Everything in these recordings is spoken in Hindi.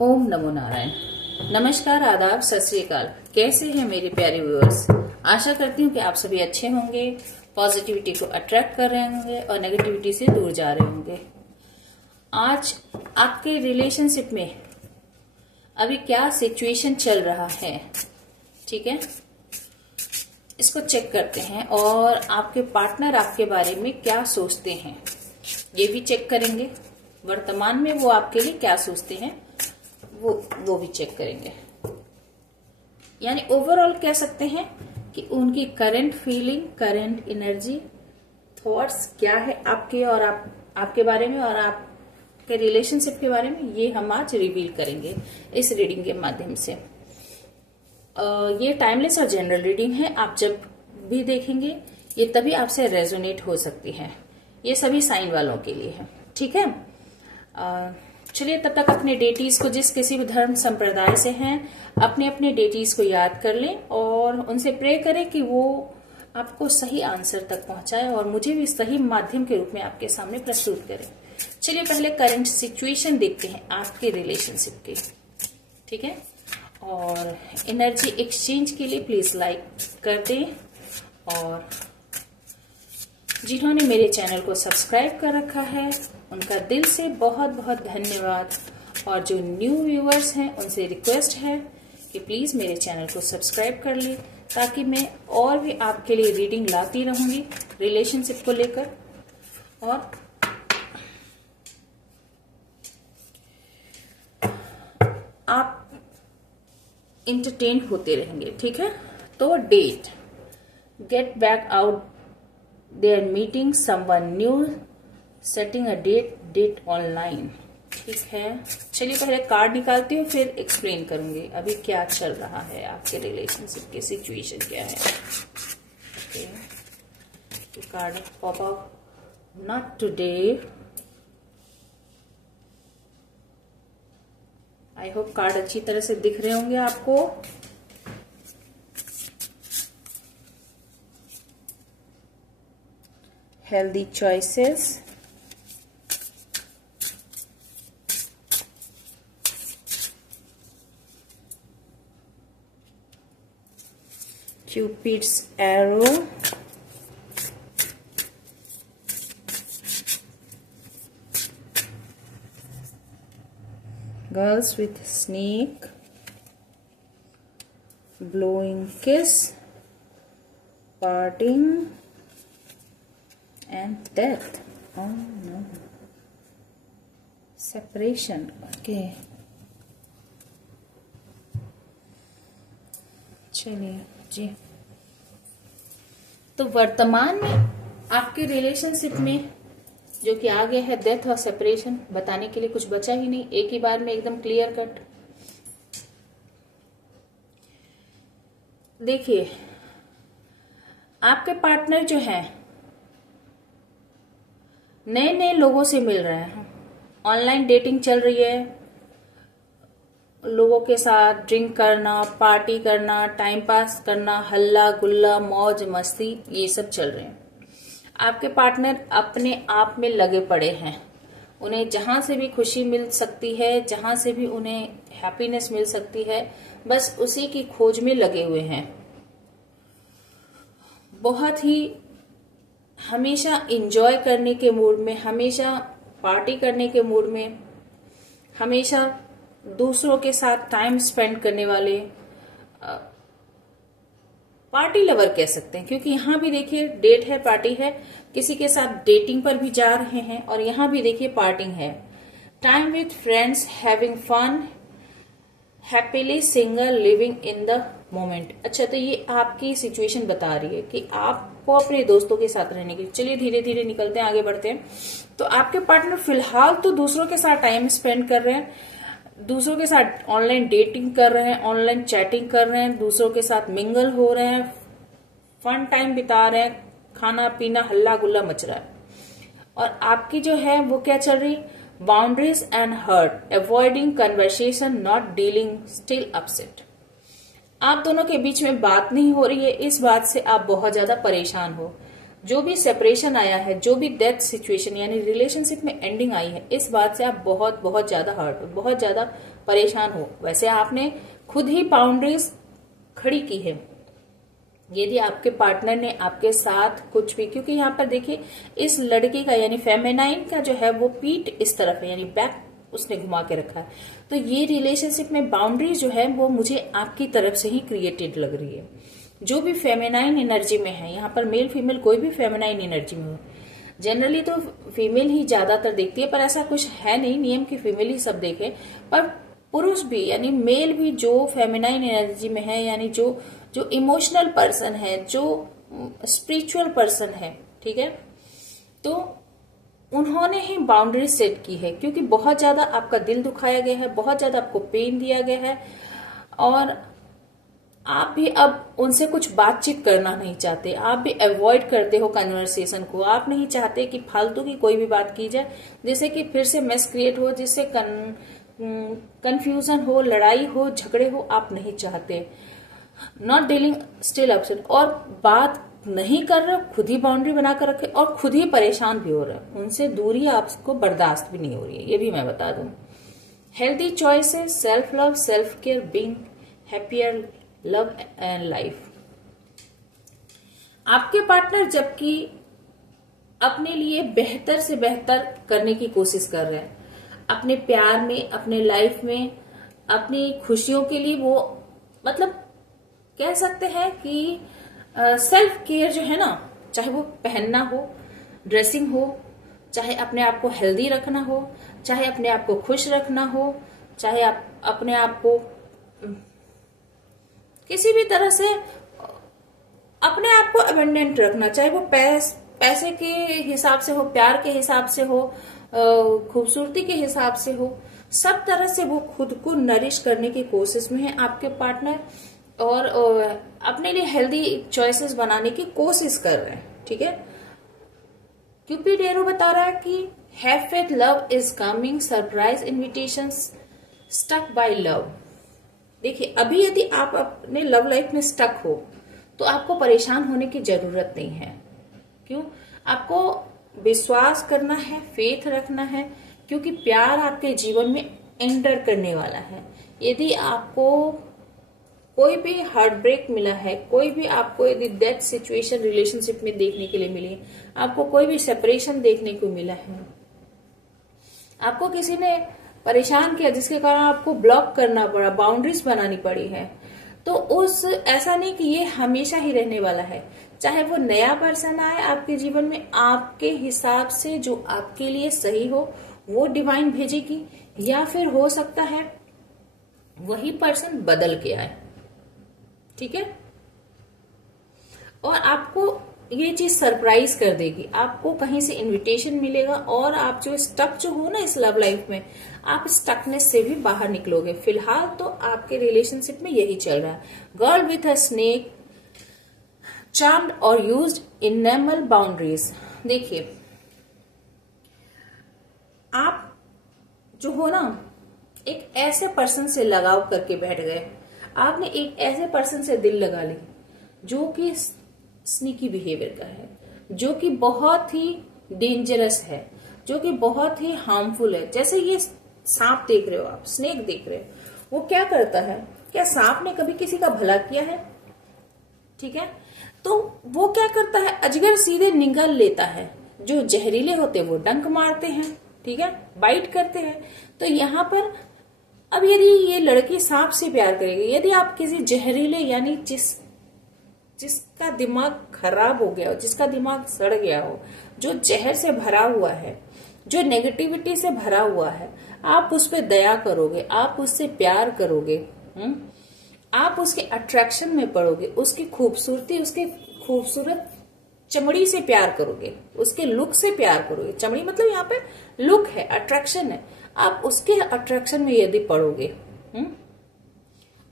ओम नमो नारायण। नमस्कार, आदाब, सत श्री अकाल। कैसे हैं मेरे प्यारे व्यूअर्स। आशा करती हूँ कि आप सभी अच्छे होंगे, पॉजिटिविटी को अट्रैक्ट कर रहे होंगे और नेगेटिविटी से दूर जा रहे होंगे। आज आपके रिलेशनशिप में अभी क्या सिचुएशन चल रहा है, ठीक है, इसको चेक करते हैं और आपके पार्टनर आपके बारे में क्या सोचते हैं ये भी चेक करेंगे। वर्तमान में वो आपके लिए क्या सोचते हैं वो भी चेक करेंगे। यानी ओवरऑल कह सकते हैं कि उनकी current feeling, current energy, thoughts क्या है आपके और आपके बारे में और आपके रिलेशनशिप के बारे में, ये हम आज रिवील करेंगे इस रीडिंग के माध्यम से। ये टाइमलेस और जनरल रीडिंग है। आप जब भी देखेंगे ये तभी आपसे रेजोनेट हो सकती है। ये सभी साइन वालों के लिए है, ठीक है। चलिए तब तक अपने डेटीज को, जिस किसी भी धर्म संप्रदाय से हैं, अपने अपने डेटीज को याद कर लें और उनसे प्रे करें कि वो आपको सही आंसर तक पहुंचाए और मुझे भी सही माध्यम के रूप में आपके सामने प्रस्तुत करें। चलिए पहले करंट सिचुएशन देखते हैं आपके रिलेशनशिप की, ठीक है। और एनर्जी एक्सचेंज के लिए प्लीज लाइक कर दें और जिन्होंने मेरे चैनल को सब्सक्राइब कर रखा है उनका दिल से बहुत बहुत धन्यवाद। और जो न्यू व्यूअर्स हैं उनसे रिक्वेस्ट है कि प्लीज मेरे चैनल को सब्सक्राइब कर लें ताकि मैं और भी आपके लिए रीडिंग लाती रहूंगी रिलेशनशिप को लेकर और आप इंटरटेन होते रहेंगे, ठीक है। तो date, get back out there meeting someone new, setting a date online, ठीक है। चलिए पहले कार्ड निकालती हूँ फिर एक्सप्लेन करूंगी अभी क्या चल रहा है आपके रिलेशनशिप की सिचुएशन क्या है। Okay, card pop up, not today. I hope card अच्छी तरह से दिख रहे होंगे आपको। Healthy choices, Cupid's arrow, girls with snake, blowing kiss, parting and death. Oh no, separation. Okay, चलिए जी। तो वर्तमान में आपके रिलेशनशिप में जो कि आ गया है डेथ और सेपरेशन, बताने के लिए कुछ बचा ही नहीं, एक ही बार में एकदम क्लियर कट। देखिए आपके पार्टनर जो है नए नए लोगों से मिल रहे हैं, ऑनलाइन डेटिंग चल रही है, लोगों के साथ ड्रिंक करना, पार्टी करना, टाइम पास करना, हल्ला गुल्ला, मौज मस्ती, ये सब चल रहे हैं। आपके पार्टनर अपने आप में लगे पड़े हैं। उन्हें जहां से भी खुशी मिल सकती है, जहां से भी उन्हें हैप्पीनेस मिल सकती है, बस उसी की खोज में लगे हुए हैं। बहुत ही हमेशा एंजॉय करने के मूड में, हमेशा पार्टी करने के मूड में, हमेशा दूसरों के साथ टाइम स्पेंड करने वाले पार्टी लवर कह सकते हैं, क्योंकि यहां भी देखिए डेट है, पार्टी है, किसी के साथ डेटिंग पर भी जा रहे हैं और यहां भी देखिए पार्टिंग है। Time with friends, having fun, happily single, living in the moment. अच्छा, तो ये आपकी सिचुएशन बता रही है कि आपको अपने दोस्तों के साथ रहने के लिए। चलिए धीरे धीरे निकलते हैं, आगे बढ़ते हैं। तो आपके पार्टनर फिलहाल तो दूसरों के साथ टाइम स्पेंड कर रहे हैं, दूसरों के साथ ऑनलाइन डेटिंग कर रहे हैं, ऑनलाइन चैटिंग कर रहे हैं, दूसरों के साथ मिंगल हो रहे हैं, फन टाइम बिता रहे हैं, खाना पीना हल्ला गुल्ला मच रहा है। और आपकी जो है वो क्या चल रही, boundaries and hurt, avoiding conversation, not dealing, still upset. आप दोनों के बीच में बात नहीं हो रही है, इस बात से आप बहुत ज्यादा परेशान हो। जो भी सेपरेशन आया है, जो भी डेथ सिचुएशन यानी रिलेशनशिप में एंडिंग आई है, इस बात से आप बहुत बहुत ज्यादा हर्ट हो, बहुत ज्यादा परेशान हो। वैसे आपने खुद ही बाउंड्रीज खड़ी की है। यदि आपके पार्टनर ने आपके साथ कुछ भी, क्योंकि यहाँ पर देखिए इस लड़के का यानी फेमिनाइन का जो है वो पीठ इस तरफ है, यानी बैक उसने घुमा के रखा है। तो ये रिलेशनशिप में बाउंड्री जो है वो मुझे आपकी तरफ से ही क्रिएटेड लग रही है। जो भी फेमिनाइन एनर्जी में है, यहाँ पर मेल फीमेल कोई भी फेमिनाइन एनर्जी में हो, जनरली तो फीमेल ही ज्यादातर देखती है, पर ऐसा कुछ है नहीं नियम की फीमेल ही सब देखे, पर पुरुष भी यानी मेल भी जो फेमिनाइन एनर्जी में है, यानी जो इमोशनल पर्सन है, जो स्पिरिचुअल पर्सन है, ठीक है, तो उन्होंने ही बाउंड्री सेट की है। क्योंकि बहुत ज्यादा आपका दिल दुखाया गया है, बहुत ज्यादा आपको पेन दिया गया है, और आप भी अब उनसे कुछ बातचीत करना नहीं चाहते, आप भी अवॉइड करते हो कन्वर्सेशन को। आप नहीं चाहते कि फालतू की कोई भी बात की जाए जिससे कि फिर से मेस क्रिएट हो, जिससे कंफ्यूजन हो, लड़ाई हो, झगड़े हो, आप नहीं चाहते। नॉट डीलिंग स्टिल अपसेट, और बात नहीं कर रहे, खुद ही बाउंड्री बनाकर रखे और खुद ही परेशान भी हो रहे हैं, उनसे दूरी आपको बर्दाश्त भी नहीं हो रही है, ये भी मैं बता दूं। Healthy choices, self love, self care, being happier, love and life. आपके पार्टनर जबकि अपने लिए बेहतर से बेहतर करने की कोशिश कर रहे हैं, अपने प्यार में, अपने लाइफ में, अपनी खुशियों के लिए वो मतलब कह सकते हैं कि सेल्फ केयर जो है ना, चाहे वो पहनना हो, ड्रेसिंग हो, चाहे अपने आप को हेल्दी रखना हो, चाहे अपने आप को खुश रखना हो, चाहे आप अपने आप को किसी भी तरह से अपने आप को अबंडेंट रखना, चाहे वो पैसे के हिसाब से हो, प्यार के हिसाब से हो, खूबसूरती के हिसाब से हो, सब तरह से वो खुद को नरिश करने की कोशिश में है आपके पार्टनर, और अपने लिए हेल्दी चॉइसेस बनाने की कोशिश कर रहे हैं, ठीक है। क्यूपिड एरो बता रहा है कि have faith, love is coming, surprise invitations, stuck by love. देखिए अभी यदि आप अपने लव लाइफ में स्टक हो तो आपको परेशान होने की जरूरत नहीं है। क्यों? आपको विश्वास करना है, फेथ रखना है, क्योंकि प्यार आपके जीवन में एंटर करने वाला है। यदि आपको कोई भी हार्ट ब्रेक मिला है, कोई भी आपको यदि डेथ सिचुएशन रिलेशनशिप में देखने के लिए मिली, आपको कोई भी सेपरेशन देखने को मिला है, आपको किसी ने परेशान किया जिसके कारण आपको ब्लॉक करना पड़ा, बाउंड्रीज बनानी पड़ी है, तो उस ऐसा नहीं कि ये हमेशा ही रहने वाला है। चाहे वो नया पर्सन आए आपके जीवन में, आपके हिसाब से जो आपके लिए सही हो वो डिवाइन भेजेगी, या फिर हो सकता है वही पर्सन बदल के आए, ठीक है। और आपको ये चीज सरप्राइज कर देगी, आपको कहीं से इनविटेशन मिलेगा, और आप जो स्टक जो हो ना इस लव लाइफ में, आप स्टकनेस से भी बाहर निकलोगे। फिलहाल तो आपके रिलेशनशिप में यही चल रहा है। Girl with a snake, charmed और यूज्ड इनेमल बाउंड्रीज। देखिए आप जो हो ना, एक ऐसे पर्सन से लगाव करके बैठ गए, आपने एक ऐसे पर्सन से दिल लगा ली जो कि स्नीकी बिहेवियर का है, जो कि बहुत ही डेंजरस है, जो कि बहुत ही हार्मफुल है। जैसे ये सांप देख रहे हो आप, स्नेक देख रहे हो, वो क्या करता है? क्या सांप ने कभी किसी का भला किया है? ठीक है, तो वो क्या करता है? अजगर सीधे निगल लेता है, जो जहरीले होते हैं वो डंक मारते हैं, ठीक है, बाइट करते हैं। तो यहाँ पर अब यदि ये लड़की सांप से प्यार करेगी, यदि आप किसी जहरीले यानी जिसका दिमाग खराब हो गया हो, जिसका दिमाग सड़ गया हो, जो जहर से भरा हुआ है, जो नेगेटिविटी से भरा हुआ है, आप उस पर दया करोगे, आप उससे प्यार करोगे, आप उसके अट्रैक्शन में पड़ोगे, उसकी खूबसूरती, उसके खूबसूरत चमड़ी से प्यार करोगे, उसके लुक से प्यार करोगे। चमड़ी मतलब यहाँ पे लुक है, अट्रैक्शन है, आप उसके अट्रैक्शन में यदि पड़ोगे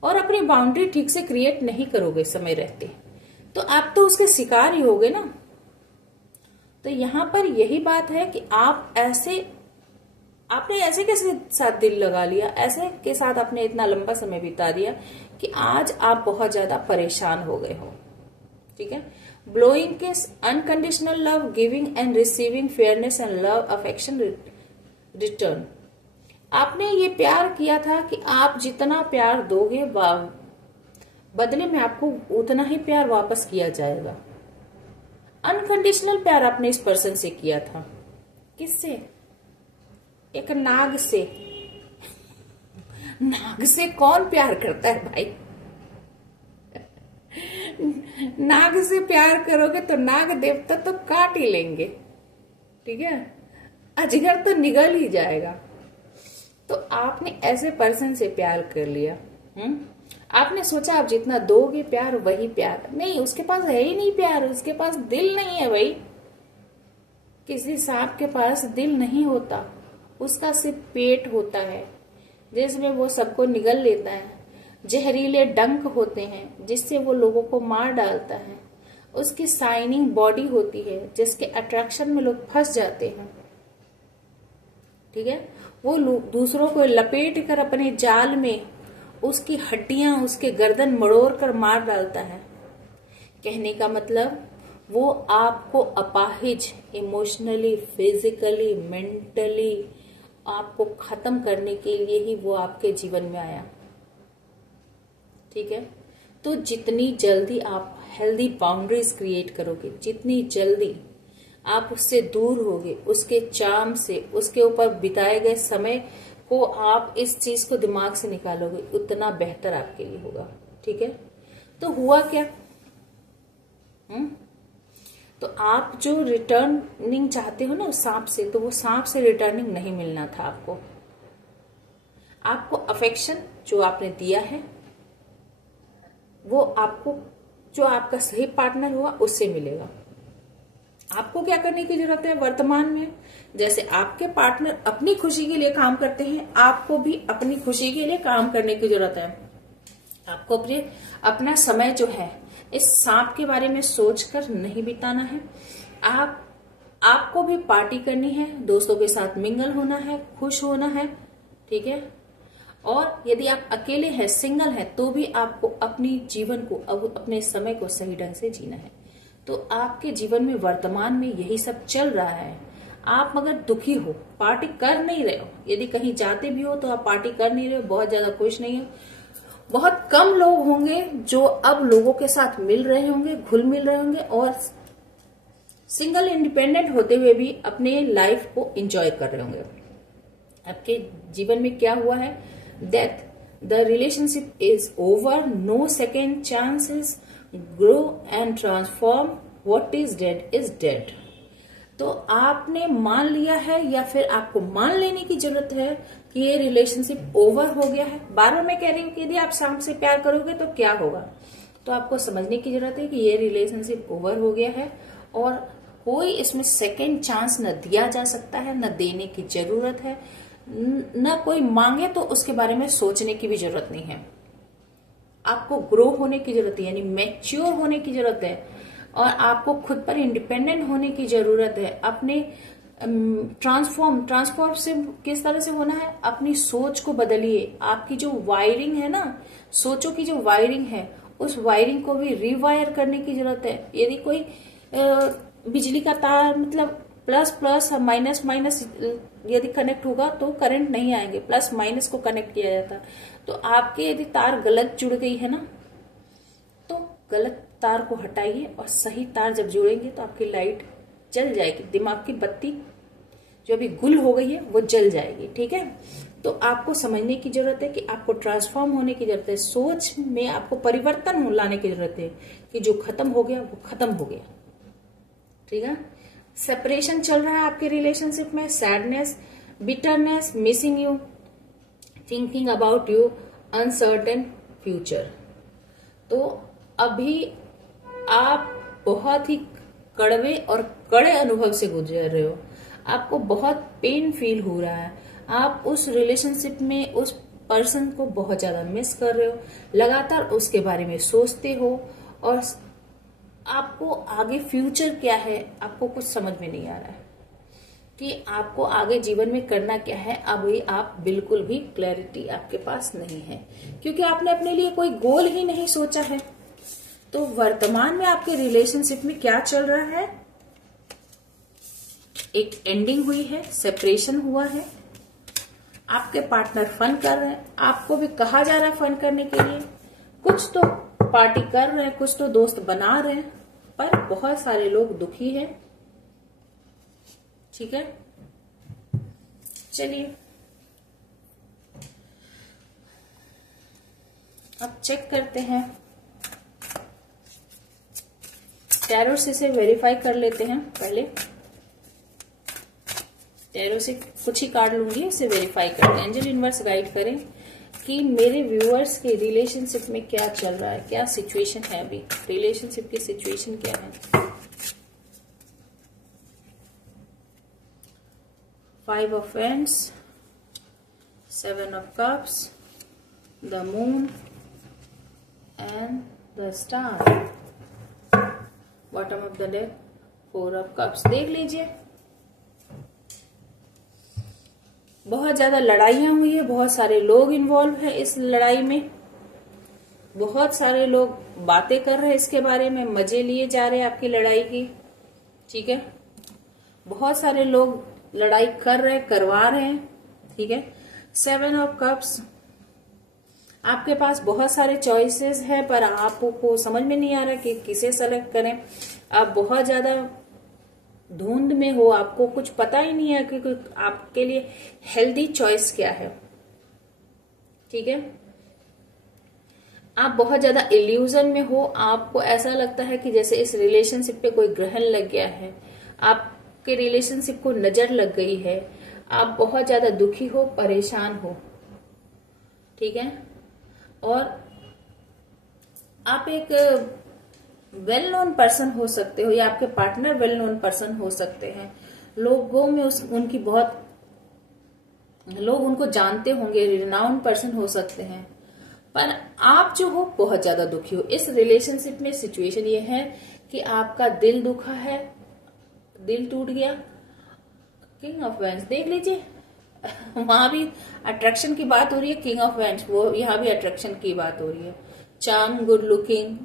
और अपनी बाउंड्री ठीक से क्रिएट नहीं करोगे समय रहते, तो आप तो उसके शिकार ही होगे ना। तो यहाँ पर यही बात है कि आपने ऐसे के साथ दिल लगा लिया, ऐसे के साथ आपने इतना लंबा समय बिता दिया कि आज आप बहुत ज्यादा परेशान हो गए हो, ठीक है। ब्लोइंग किस, unconditional love, giving and receiving, fairness and love, affection, return. आपने ये प्यार किया था कि आप जितना प्यार दोगे बदले में आपको उतना ही प्यार वापस किया जाएगा। अनकंडीशनल प्यार आपने इस पर्सन से किया था। किससे? एक नाग से। नाग से कौन प्यार करता है भाई? नाग से प्यार करोगे तो नाग देवता तो काट ही लेंगे, ठीक है, अजगर तो निगल ही जाएगा। तो आपने ऐसे पर्सन से प्यार कर लिया। आपने सोचा आप जितना दोगे प्यार वही प्यार। नहीं, उसके पास है ही नहीं प्यार, उसके पास दिल नहीं है भाई। किसी सांप के पास दिल नहीं होता, उसका सिर्फ पेट होता है जिसमें वो सबको निगल लेता है। जहरीले डंक होते हैं जिससे वो लोगों को मार डालता है। उसकी शाइनिंग बॉडी होती है जिसके अट्रैक्शन में लोग फंस जाते हैं, ठीक है। वो दूसरों को लपेट कर अपने जाल में उसकी हड्डियां, उसके गर्दन मड़ोड़ कर मार डालता है। कहने का मतलब वो आपको अपाहिज, इमोशनली, फिजिकली, मेंटली आपको खत्म करने के लिए ही वो आपके जीवन में आया, ठीक है। तो जितनी जल्दी आप हेल्दी बाउंड्रीज क्रिएट करोगे, जितनी जल्दी आप उससे दूर होगे, उसके चार्म से, उसके ऊपर बिताए गए समय को आप इस चीज को दिमाग से निकालोगे, उतना बेहतर आपके लिए होगा, ठीक है। तो हुआ क्या? तो आप जो रिटर्निंग चाहते हो ना सांप से, तो वो सांप से रिटर्निंग नहीं मिलना था आपको। आपको अफेक्शन जो आपने दिया है वो आपको, जो आपका सही पार्टनर हुआ उससे मिलेगा। आपको क्या करने की जरूरत है वर्तमान में? जैसे आपके पार्टनर अपनी खुशी के लिए काम करते हैं, आपको भी अपनी खुशी के लिए काम करने की जरूरत है। आपको अपना समय जो है इस सांप के बारे में सोचकर नहीं बिताना है। आपको भी पार्टी करनी है, दोस्तों के साथ मिंगल होना है, खुश होना है, ठीक है। और यदि आप अकेले हैं, सिंगल हैं, तो भी आपको अपनी जीवन को, अपने समय को सही ढंग से जीना है। तो आपके जीवन में वर्तमान में यही सब चल रहा है। आप मगर दुखी हो, पार्टी कर नहीं रहे हो, यदि कहीं जाते भी हो तो आप पार्टी कर नहीं रहे हो, बहुत ज्यादा खुश नहीं हो। बहुत कम लोग होंगे जो अब लोगों के साथ मिल रहे होंगे, घुल मिल रहे होंगे और सिंगल इंडिपेंडेंट होते हुए भी अपने लाइफ को एंजॉय कर रहे होंगे। आपके जीवन में क्या हुआ है? Death, the relationship is over, no second chances, grow and transform, what is dead is dead. तो आपने मान लिया है या फिर आपको मान लेने की जरूरत है कि ये रिलेशनशिप ओवर हो गया है। बार बार मैं कह रही हूँ कि यदि आप सांप से प्यार करोगे तो क्या होगा, तो आपको समझने की जरूरत है कि ये रिलेशनशिप ओवर हो गया है और कोई इसमें सेकेंड चांस न दिया जा सकता है, न देने की जरूरत है, न कोई मांगे तो उसके बारे में सोचने की भी जरूरत नहीं है। आपको ग्रो होने की जरूरत है, यानी मैच्योर होने की जरूरत है और आपको खुद पर इंडिपेंडेंट होने की जरूरत है। अपने ट्रांसफॉर्म से किस तरह से होना है? अपनी सोच को बदलिए। आपकी जो वायरिंग है ना, सोचों की जो वायरिंग है, उस वायरिंग को भी रिवायर करने की जरूरत है। यदि कोई बिजली का तार, मतलब प्लस प्लस माइनस माइनस यदि कनेक्ट होगा तो करंट नहीं आएंगे, प्लस माइनस को कनेक्ट किया जाता है। तो आपके यदि तार गलत जुड़ गई है ना, तो गलत तार को हटाइए और सही तार जब जुड़ेंगे तो आपकी लाइट जल जाएगी, दिमाग की बत्ती जो अभी गुल हो गई है वो जल जाएगी, ठीक है। तो आपको समझने की जरूरत है कि आपको ट्रांसफॉर्म होने की जरूरत है, सोच में आपको परिवर्तन लाने की जरूरत है कि जो खत्म हो गया वो खत्म हो गया, ठीक है। सेपरेशन चल रहा है आपके रिलेशनशिप में, sadness, bitterness, missing you, thinking about you, uncertain future. तो अभी आप बहुत ही कड़वे और कड़े अनुभव से गुजर रहे हो, आपको बहुत पेन फील हो रहा है, आप उस रिलेशनशिप में उस पर्सन को बहुत ज्यादा मिस कर रहे हो, लगातार उसके बारे में सोचते हो और आपको आगे फ्यूचर क्या है आपको कुछ समझ में नहीं आ रहा है कि आपको आगे जीवन में करना क्या है। अभी आप बिल्कुल भी क्लैरिटी आपके पास नहीं है क्योंकि आपने अपने लिए कोई गोल ही नहीं सोचा है। तो वर्तमान में आपके रिलेशनशिप में क्या चल रहा है? एक एंडिंग हुई है, सेपरेशन हुआ है, आपके पार्टनर फन कर रहे हैं, आपको भी कहा जा रहा है फन करने के लिए, कुछ तो पार्टी कर रहे हैं, कुछ तो दोस्त बना रहे हैं, पर बहुत सारे लोग दुखी हैं। ठीक है, चलिए अब चेक करते हैं, टैरो से इसे वेरीफाई कर लेते हैं। पहले टैरो से कुछ ही कार्ड लूंगी, इसे वेरीफाई करते हैं। एंजल यूनिवर्स गाइड करें कि मेरे व्यूअर्स के रिलेशनशिप में क्या चल रहा है, क्या सिचुएशन है, अभी रिलेशनशिप की सिचुएशन क्या है। 5 of Wands, 7 of Cups, the Moon and the Star, bottom of the deck 4 of Cups। देख लीजिए, बहुत ज्यादा लड़ाइयां हुई है, बहुत सारे लोग इन्वॉल्व है इस लड़ाई में, बहुत सारे लोग बातें कर रहे हैं इसके बारे में, मजे लिए जा रहे हैं आपकी लड़ाई की। ठीक है, बहुत सारे लोग लड़ाई कर रहे हैं, करवा रहे हैं। ठीक है, 7 of Cups, आपके पास बहुत सारे चॉइसेस है, पर आपको समझ में नहीं आ रहा कि किसे सेलेक्ट करें। आप बहुत ज्यादा धुंध में हो, आपको कुछ पता ही नहीं है कि आपके लिए हेल्दी चॉइस क्या है। ठीक है, आप बहुत ज्यादा इल्यूजन में हो, आपको ऐसा लगता है कि जैसे इस रिलेशनशिप पे कोई ग्रहण लग गया है, आपके रिलेशनशिप को नजर लग गई है, आप बहुत ज्यादा दुखी हो, परेशान हो। ठीक है, और आप एक वेल नोन पर्सन हो सकते हो, या आपके पार्टनर वेल नोन पर्सन हो सकते हैं। लोगों में उनकी बहुत लोग उनको जानते होंगे, रिनाउंड पर्सन हो सकते हैं, पर आप जो हो बहुत ज्यादा दुखी हो। इस रिलेशनशिप में सिचुएशन ये है कि आपका दिल दुखा है, दिल टूट गया। किंग ऑफ वैंड्स देख लीजिए, वहां भी अट्रैक्शन की बात हो रही है, किंग ऑफ वैंड्स, वो यहाँ भी अट्रैक्शन की बात हो रही है। Charm, good looking,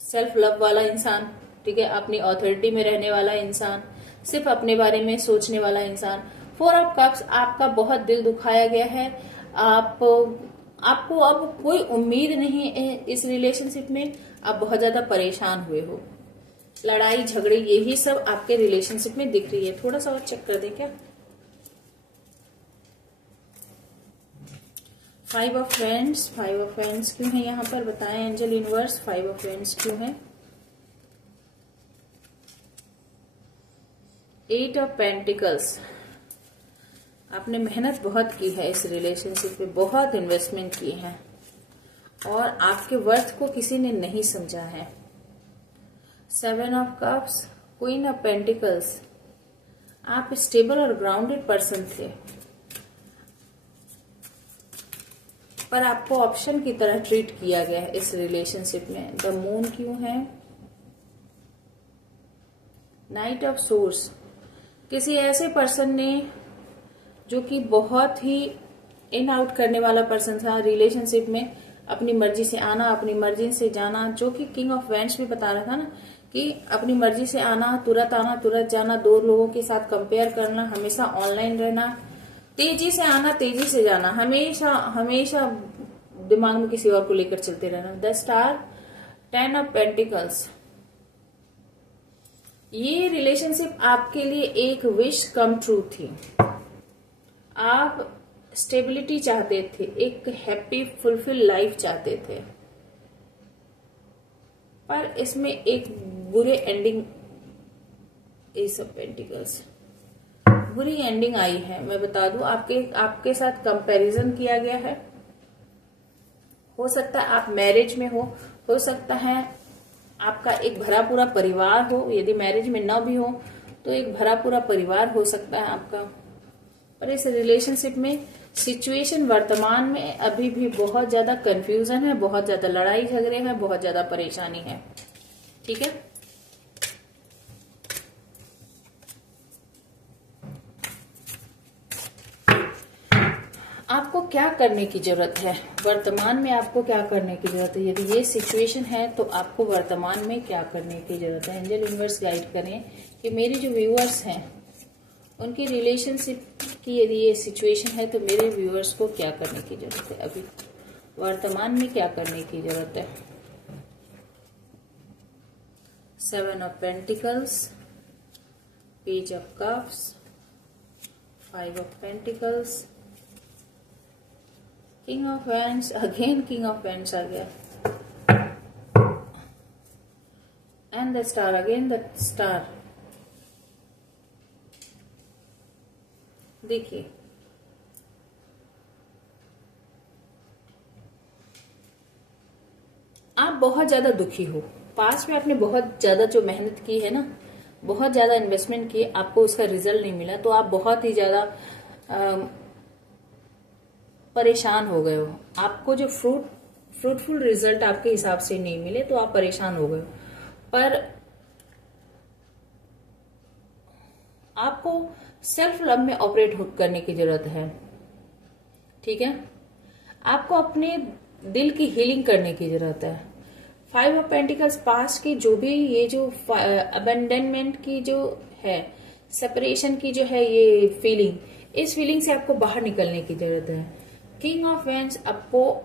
self love वाला इंसान। ठीक है, अपनी ऑथोरिटी में रहने वाला इंसान, सिर्फ अपने बारे में सोचने वाला इंसान। 4 of Cups, आपका बहुत दिल दुखाया गया है, आपको अब कोई उम्मीद नहीं है इस रिलेशनशिप में, आप बहुत ज्यादा परेशान हुए हो, लड़ाई झगड़े यही सब आपके रिलेशनशिप में दिख रही है। थोड़ा सा और चेक कर दें क्या। 5 of Wands, 5 of Wands क्यों है यहाँ पर, बताएं एंजल यूनिवर्स, 5 of Wands क्यों है। 8 of Pentacles, आपने मेहनत बहुत की है इस रिलेशनशिप पे, बहुत इन्वेस्टमेंट की है, और आपके वर्थ को किसी ने नहीं समझा है। 7 of Cups, Queen of Pentacles, आप स्टेबल और ग्राउंडेड पर्सन थे, पर आपको ऑप्शन की तरह ट्रीट किया गया है इस रिलेशनशिप में। द मून क्यों है। नाइट ऑफ सोर्स, किसी ऐसे पर्सन ने जो कि बहुत ही इन आउट करने वाला पर्सन था रिलेशनशिप में, अपनी मर्जी से आना, अपनी मर्जी से जाना, जो कि किंग ऑफ वैंड्स भी बता रहा था ना कि अपनी मर्जी से आना, तुरंत जाना, दो लोगों के साथ कंपेयर करना, हमेशा ऑनलाइन रहना, तेजी से आना, तेजी से जाना, हमेशा हमेशा दिमाग में किसी और को लेकर चलते रहना। द स्टार, 10 of Pentacles, ये रिलेशनशिप आपके लिए एक विश कम ट्रू थी। आप स्टेबिलिटी चाहते थे, एक हैप्पी फुलफिल लाइफ चाहते थे, पर इसमें एक बुरे एंडिंग, एस ऑफ पेंटिकल्स, बुरी एंडिंग आई है। मैं बता दूं, आपके साथ कंपैरिजन किया गया है। हो सकता है आप मैरिज में हो सकता है आपका एक भरा पूरा परिवार हो, यदि मैरिज में न भी हो तो एक भरा पूरा परिवार हो सकता है आपका, पर इस रिलेशनशिप में सिचुएशन वर्तमान में अभी भी बहुत ज्यादा कंफ्यूजन है, बहुत ज्यादा लड़ाई झगड़े हैं, बहुत ज्यादा परेशानी है। ठीक है, आपको क्या करने की जरूरत है, वर्तमान में आपको क्या करने की जरूरत है। यदि ये सिचुएशन है तो आपको वर्तमान में क्या करने की जरूरत है। एंजल यूनिवर्स गाइड करें कि मेरे जो व्यूअर्स हैं उनकी रिलेशनशिप की यदि ये सिचुएशन है तो मेरे व्यूअर्स को क्या करने की जरूरत है, अभी वर्तमान में क्या करने की जरूरत है। 7 of pentacles, page of cups, 5 of pentacles, king of wands, again king of wands आ गया, and the star, again the star. देखिए आप बहुत ज्यादा दुखी हो, पास्ट में आपने बहुत ज्यादा जो मेहनत की है ना, बहुत ज्यादा इन्वेस्टमेंट की, आपको उसका रिजल्ट नहीं मिला तो आप बहुत ही ज्यादा परेशान हो गए हो। आपको जो फ्रूटफुल रिजल्ट आपके हिसाब से नहीं मिले तो आप परेशान हो गए हो। पर आपको सेल्फ लव में ऑपरेट करने की जरूरत है, ठीक है। आपको अपने दिल की हीलिंग करने की जरूरत है। 5 ऑफ पेंटिकल्स, पास्ट की जो भी ये जो अबेंडनमेंट की जो है, सेपरेशन की जो है ये फीलिंग, इस फीलिंग से आपको बाहर निकलने की जरूरत है। किंग ऑफ वैंड्स, आपको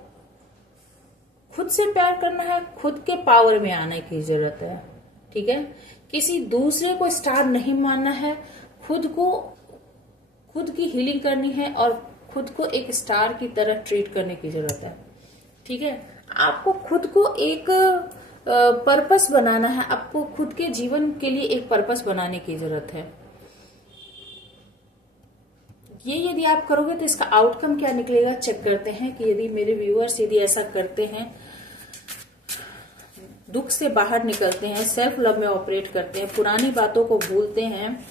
खुद से प्यार करना है, खुद के पावर में आने की जरूरत है, ठीक है। किसी दूसरे को स्टार नहीं मानना है, खुद की हीलिंग करनी है और खुद को एक स्टार की तरह ट्रीट करने की जरूरत है, ठीक है। आपको खुद को एक पर्पस बनाना है, आपको खुद के जीवन के लिए एक पर्पस बनाने की जरूरत है। ये यदि आप करोगे तो इसका आउटकम क्या निकलेगा चेक करते हैं कि यदि मेरे व्यूअर्स यदि ऐसा करते हैं, दुख से बाहर निकलते हैं, सेल्फ लव में ऑपरेट करते हैं, पुरानी बातों को भूलते हैं,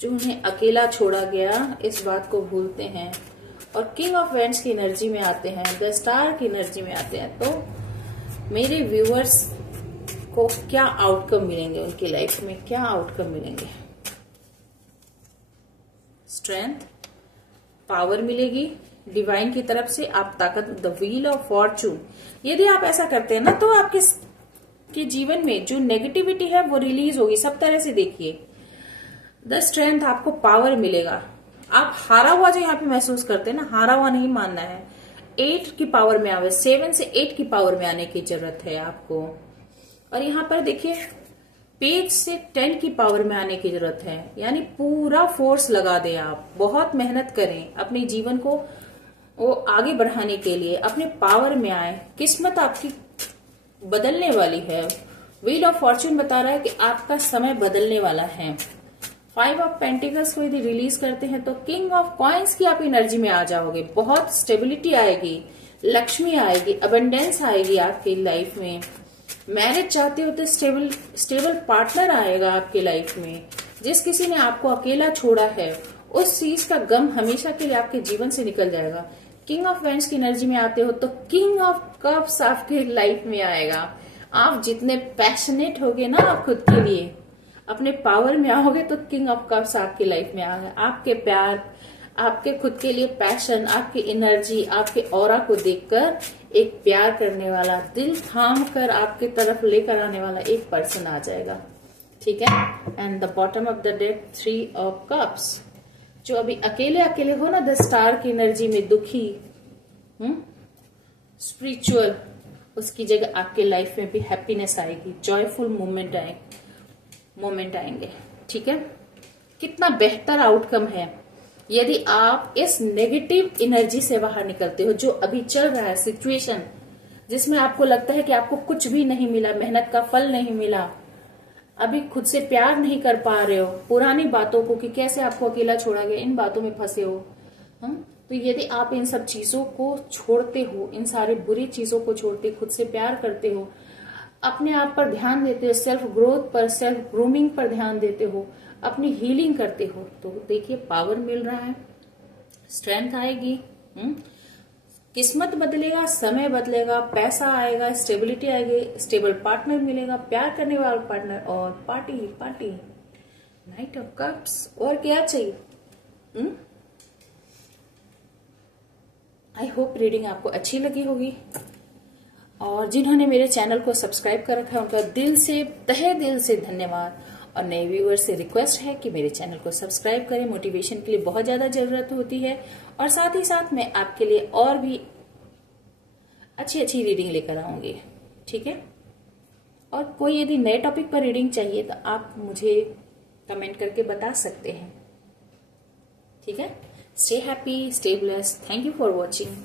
जो उन्हें अकेला छोड़ा गया इस बात को भूलते हैं और किंग ऑफ वैंड्स की एनर्जी में आते हैं, द स्टार की एनर्जी में आते हैं, तो मेरे व्यूअर्स को क्या आउटकम मिलेंगे, उनकी लाइफ में क्या आउटकम मिलेंगे। स्ट्रेंथ, पावर मिलेगी डिवाइन की तरफ से, आप ताकत, द व्हील ऑफ फॉर्चून। यदि आप ऐसा करते हैं ना तो आपके जीवन में जो नेगेटिविटी है वो रिलीज होगी सब तरह से। देखिए द स्ट्रेंथ, आपको पावर मिलेगा। आप हारा हुआ जो यहाँ पे महसूस करते हैं ना, हारा हुआ नहीं मानना है। 8 की पावर में आवे, 7 से 8 की पावर में आने की जरूरत है आपको। और यहाँ पर देखिए पेज से 10 की पावर में आने की जरूरत है, यानी पूरा फोर्स लगा दें आप, बहुत मेहनत करें अपने जीवन को वो आगे बढ़ाने के लिए, अपने पावर में आए। किस्मत आपकी बदलने वाली है। व्हील ऑफ फॉर्चून बता रहा है कि आपका समय बदलने वाला है। 5 ऑफ पेंटिकल्स को यदि रिलीज करते हैं तो किंग ऑफ कॉइन्स की आप एनर्जी में आ जाओगे, बहुत स्टेबिलिटी आएगी, लक्ष्मी आएगी, अबंडेंस आएगी आपकी लाइफ में। मैरिज चाहते हो तो स्टेबल पार्टनर आएगा आपके लाइफ में। जिस किसी ने आपको अकेला छोड़ा है उस चीज का गम हमेशा के लिए आपके जीवन से निकल जाएगा। किंग ऑफ वैंड्स की एनर्जी में आते हो तो किंग ऑफ कप्स आपके लाइफ में आएगा। आप जितने पैशनेट होगे ना आप खुद के लिए, अपने पावर में आओगे तो किंग ऑफ कप्स आपकी लाइफ में आएगा। आपके प्यार, आपके खुद के लिए पैशन, आपकी एनर्जी, आपके ऑरा को देखकर एक प्यार करने वाला, दिल थाम कर आपके तरफ लेकर आने वाला एक पर्सन आ जाएगा, ठीक है। And the bottom of the deck 3 of cups, जो अभी अकेले हो ना, द स्टार की एनर्जी में दुखी, स्पिरिचुअल, उसकी जगह आपके लाइफ में भी हैप्पीनेस आएगी, जॉयफुल मोमेंट आएंगे, ठीक है। कितना बेहतर आउटकम है यदि आप इस नेगेटिव एनर्जी से बाहर निकलते हो। जो अभी चल रहा है सिचुएशन जिसमें आपको लगता है कि आपको कुछ भी नहीं मिला, मेहनत का फल नहीं मिला, अभी खुद से प्यार नहीं कर पा रहे हो, पुरानी बातों को कि कैसे आपको अकेला छोड़ा गया, इन बातों में फंसे हो, तो यदि आप इन सब चीजों को छोड़ते हो, इन सारी बुरी चीजों को छोड़ते, खुद से प्यार करते हो, अपने आप पर ध्यान देते हो, सेल्फ ग्रोथ पर, सेल्फ ग्रूमिंग पर ध्यान देते हो, अपनी हीलिंग करते हो, तो देखिए पावर मिल रहा है, स्ट्रेंथ आएगी, किस्मत बदलेगा, समय बदलेगा, पैसा आएगा, स्टेबिलिटी आएगी, स्टेबल पार्टनर मिलेगा, प्यार करने वाला पार्टनर, और पार्टी। नाइट ऑफ कप्स, और क्या चाहिए। आई होप रीडिंग आपको अच्छी लगी होगी, और जिन्होंने मेरे चैनल को सब्सक्राइब कर रखा है उनका दिल से, तहे दिल से धन्यवाद। और नए व्यूअर्स से रिक्वेस्ट है कि मेरे चैनल को सब्सक्राइब करें, मोटिवेशन के लिए बहुत ज्यादा जरूरत होती है। और साथ ही साथ मैं आपके लिए और भी अच्छी अच्छी रीडिंग लेकर आऊंगी, ठीक है। और कोई यदि नए टॉपिक पर रीडिंग चाहिए तो आप मुझे कमेंट करके बता सकते हैं, ठीक है। Stay happy, stay blessed. Thank you for watching.